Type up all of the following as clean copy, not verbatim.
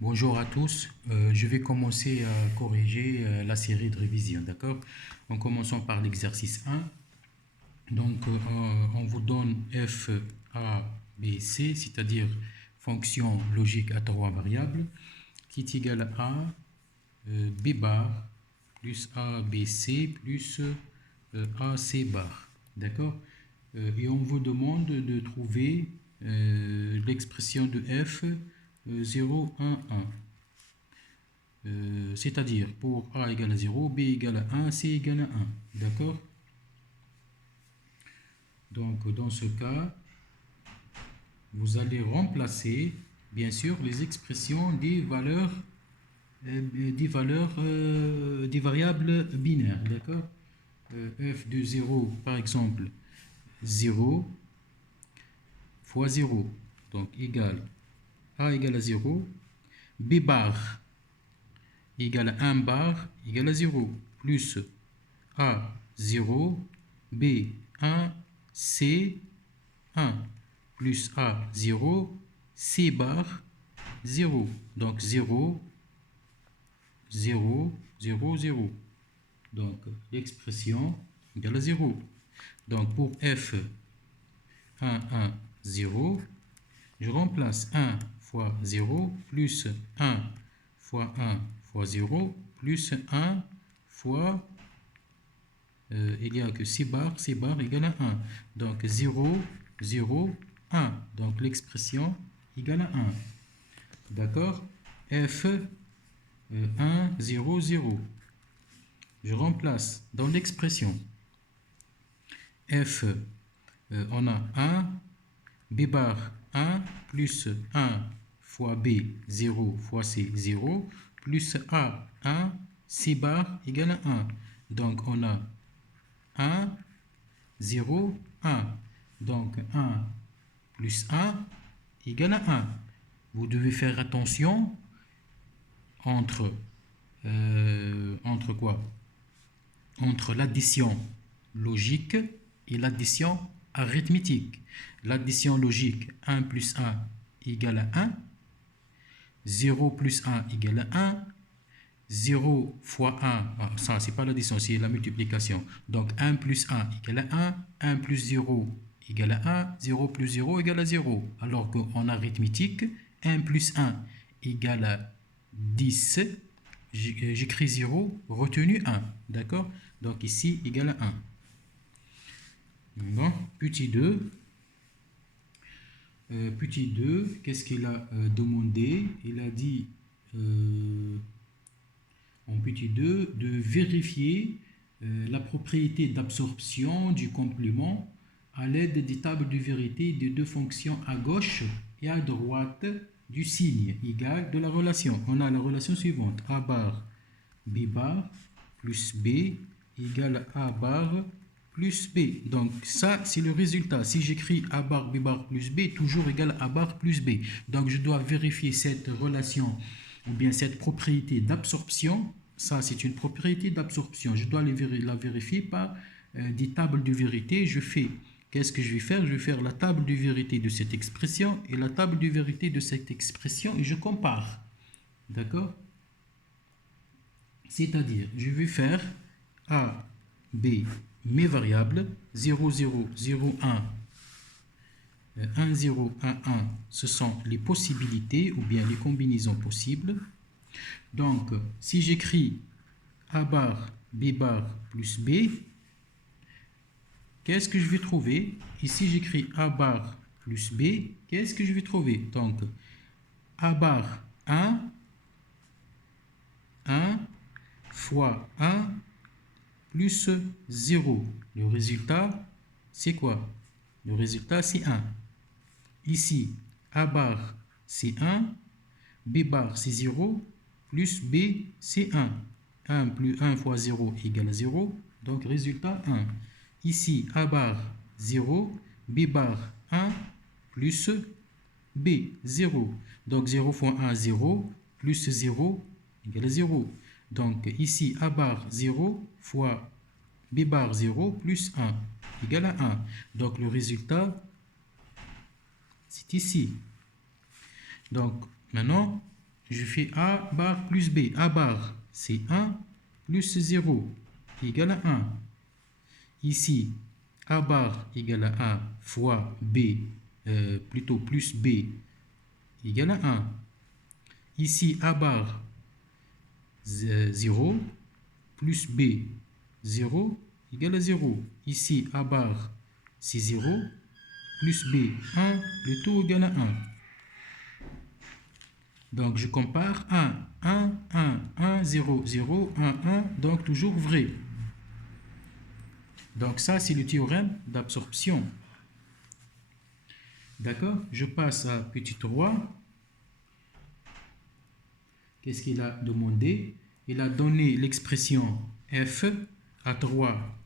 Bonjour à tous. Je vais commencer à corriger la série de révision, d'accord? En commençant par l'exercice 1. Donc, on vous donne f, a, b, c, c'est-à-dire fonction logique à trois variables, qui est égale à b bar plus a, b, c plus a, c bar, d'accord? Et on vous demande de trouver l'expression de f 0, 1, 1. C'est-à-dire pour a égale à 0, b égale à 1, c égale à 1. D'accord? Donc, dans ce cas, vous allez remplacer, bien sûr, les expressions des valeurs, des variables binaires. D'accord? F de 0, par exemple, 0 fois 0. Donc, égale a égale à 0, b bar égale à 1 bar égale à 0, plus a 0, b 1, c 1, plus a 0, c bar 0. Donc 0, 0, 0, 0. Donc l'expression égale à 0. Donc pour f 1, 1, 0, je remplace 1 fois 0 plus 1 fois 1 fois 0 plus 1 fois il n'y a que c bar égale à 1. Donc 0, 0, 1. Donc l'expression égale à 1. D'accord? F 1, 0, 0. Je remplace dans l'expression F, on a 1, b bar 1 plus 1 fois b 0 fois c 0 plus a 1, c bar égale à 1. Donc on a 1, 0, 1. Donc 1 plus 1 égale à 1. Vous devez faire attention entre quoi? Entre l'addition logique et l'addition arithmétique. L'addition logique 1 plus 1 égale à 1. 0 plus 1 égale à 1. 0 fois 1, ça c'est pas l'addition, c'est la multiplication. Donc 1 plus 1 égale à 1, 1 plus 0 égale à 1, 0 plus 0 égale à 0. Alors qu'en arithmétique, 1 plus 1 égale à 10, j'écris 0, retenu 1, d'accord? Donc ici, égale à 1. Bon, petit 2. Petit 2, qu'est-ce qu'il a demandé? Il a dit... en petit 2, de vérifier la propriété d'absorption du complément à l'aide des tables de vérité des deux fonctions à gauche et à droite du signe égal de la relation. On a la relation suivante, a bar b bar plus b égale a bar plus b. Donc ça, c'est le résultat. Si j'écris a bar b bar plus b, toujours égal à a bar plus b. Donc je dois vérifier cette relation ou bien cette propriété d'absorption. Ça, c'est une propriété d'absorption. Je dois la vérifier par des tables de vérité. Qu'est-ce que je vais faire? Je vais faire la table de vérité de cette expression et la table de vérité de cette expression et je compare. D'accord? C'est-à-dire, je vais faire A, B, mes variables, 0, 0, 0, 1, 1, 0, 1, 1, ce sont les possibilités ou bien les combinaisons possibles. Donc, si j'écris A bar, B bar plus B, qu'est-ce que je vais trouver? Ici, j'écris A bar plus B, qu'est-ce que je vais trouver? Donc, A bar 1, 1 fois 1 plus 0. Le résultat, c'est quoi? Le résultat, c'est 1. Ici, A bar, c'est 1, B bar, c'est 0, plus B, c'est 1. 1 plus 1 fois 0 égale à 0, donc résultat 1. Ici, A bar, 0, B bar, 1, plus B, 0. Donc 0 fois 1, 0, plus 0 égale à 0. Donc ici, A bar 0 fois B bar 0 plus 1 égale à 1. Donc le résultat, c'est ici. Donc maintenant, je fais A bar plus B. A bar, c'est 1 plus 0 égale à 1. Ici, A bar égale à 1 fois B, plutôt plus B égale à 1. Ici, A bar 0 plus B 0 égale à 0. Ici, A bar c'est 0 plus B 1, le tout égale à 1. Donc, je compare 1, 1, 1, 1, 0, 0, 1, 1, donc toujours vrai. Donc, ça, c'est le théorème d'absorption. D'accord? Je passe à petit 3. Qu'est-ce qu'il a demandé? Il a donné l'expression f à 3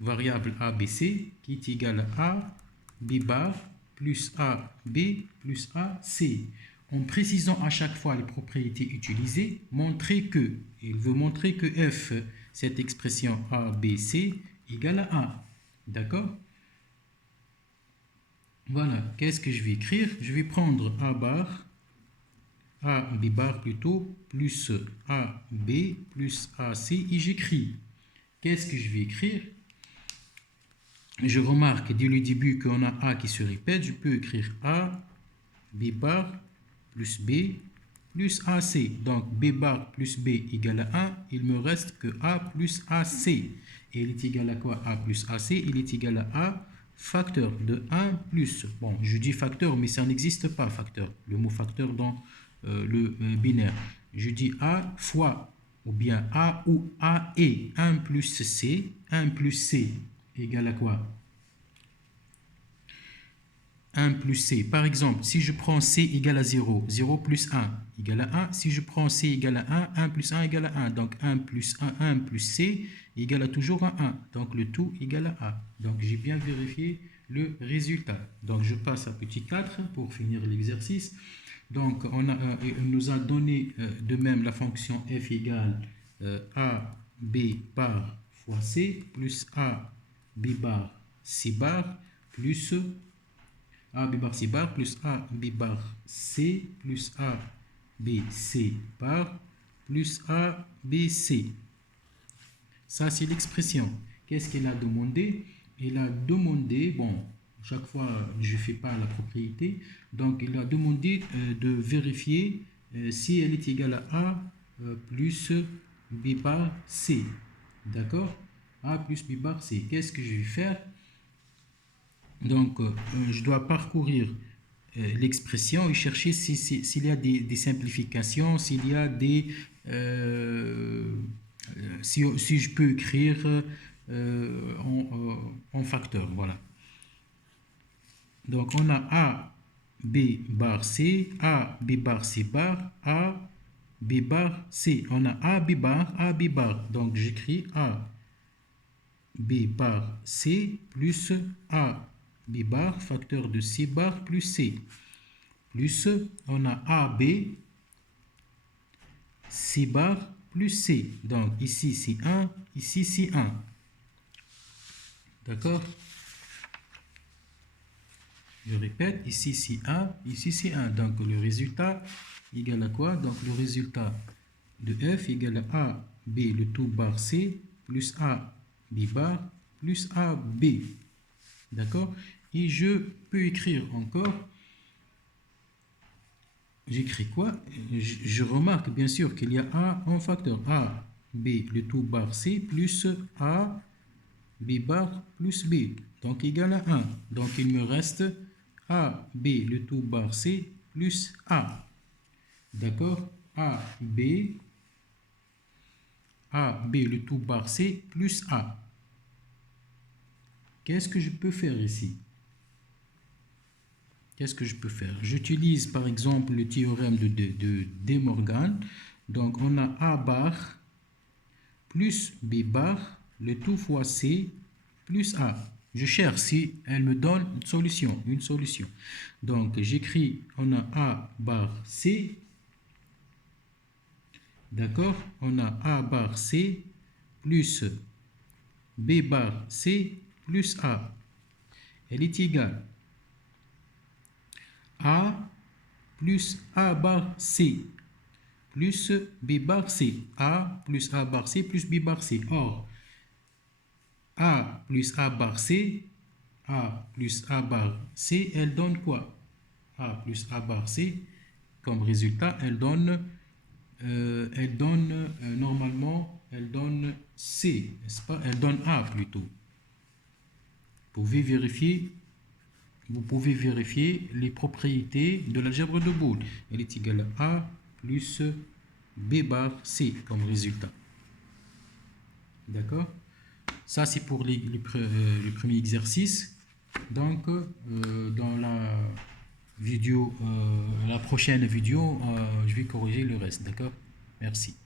variables a, b, c qui est égale à a, b bar plus a, b plus a, c. En précisant à chaque fois les propriétés utilisées, il veut montrer que f, cette expression a, b, c, égale à a. D'accord? Voilà, qu'est-ce que je vais écrire? Je vais prendre a bar, a, b bar plutôt, plus a, b, plus a, c, et j'écris. Qu'est-ce que je vais écrire? Je remarque dès le début qu'on a a qui se répète, je peux écrire a, b bar, plus b, plus ac. Donc, b bar plus b égale à 1, il me reste que a plus ac. Et il est égal à quoi? A plus ac, il est égal à a facteur de 1 plus. Bon, je dis facteur, mais ça n'existe pas, facteur. Le mot facteur dans le binaire. Je dis a fois, ou bien a ou a et 1 plus c égale à quoi? 1 plus c. Par exemple, si je prends c égale à 0, 0 plus 1 égale à 1. Si je prends c égale à 1, 1 plus 1 égale à 1. Donc 1 plus 1, 1 plus c égale à toujours à 1. Donc le tout égale à a. Donc j'ai bien vérifié le résultat. Donc je passe à petit 4 pour finir l'exercice. Donc on nous a donné de même la fonction f égale a b bar fois c plus a b bar c bar plus a b bar c bar plus a b bar c plus a b c bar plus a b c. Ça, c'est l'expression. Qu'est-ce qu'elle a demandé? Elle a demandé, bon, chaque fois, je ne fais pas la propriété, donc il a demandé de vérifier si elle est égale à a plus b bar c. D'accord? A plus b bar c. Qu'est-ce que je vais faire? Donc, je dois parcourir l'expression et chercher s'il y a des simplifications, s'il y a des... si je peux écrire en facteur, voilà. Donc, on a A, B bar C, A, B bar C bar, A, B bar C. On a A, B bar. Donc, j'écris A, B bar C plus A, B bar, facteur de C bar plus C. Plus, on a AB, C bar plus C. Donc, ici, c'est 1, ici, c'est 1. D'accord? Je répète, ici, c'est 1, ici, c'est 1. Donc, le résultat égale à quoi? Donc, le résultat de F égale à A, B, le tout bar C, plus A, B bar, plus A, B. D'accord? Et je peux écrire encore... J'écris quoi? Je remarque bien sûr qu'il y a A en facteur. A, B, le tout bar C, plus A, B bar, plus B. Donc, égal à 1. Donc, il me reste A, B, le tout bar C, plus A. D'accord? A, B, le tout bar C, plus A. Qu'est-ce que je peux faire ici? Qu'est-ce que je peux faire? J'utilise par exemple le théorème de De Morgan. Donc on a A bar plus B bar, le tout fois C plus A. Je cherche si elle me donne une solution. Donc j'écris, on a A bar C. D'accord? On a A bar C plus B bar C plus A. Elle est égale A plus A bar C. plus B bar C. A plus A bar C plus B bar C. Or, A plus A bar C, A plus A bar C, elle donne quoi? A plus A bar C, comme résultat, normalement, elle donne C, n'est-ce pas? Elle donne A plutôt. Vous pouvez vérifier les propriétés de l'algèbre de Boole. Elle est égale à A plus B bar C comme résultat. D'accord? Ça, c'est pour les premiers exercices. Donc, dans la prochaine vidéo, je vais corriger le reste. D'accord? Merci.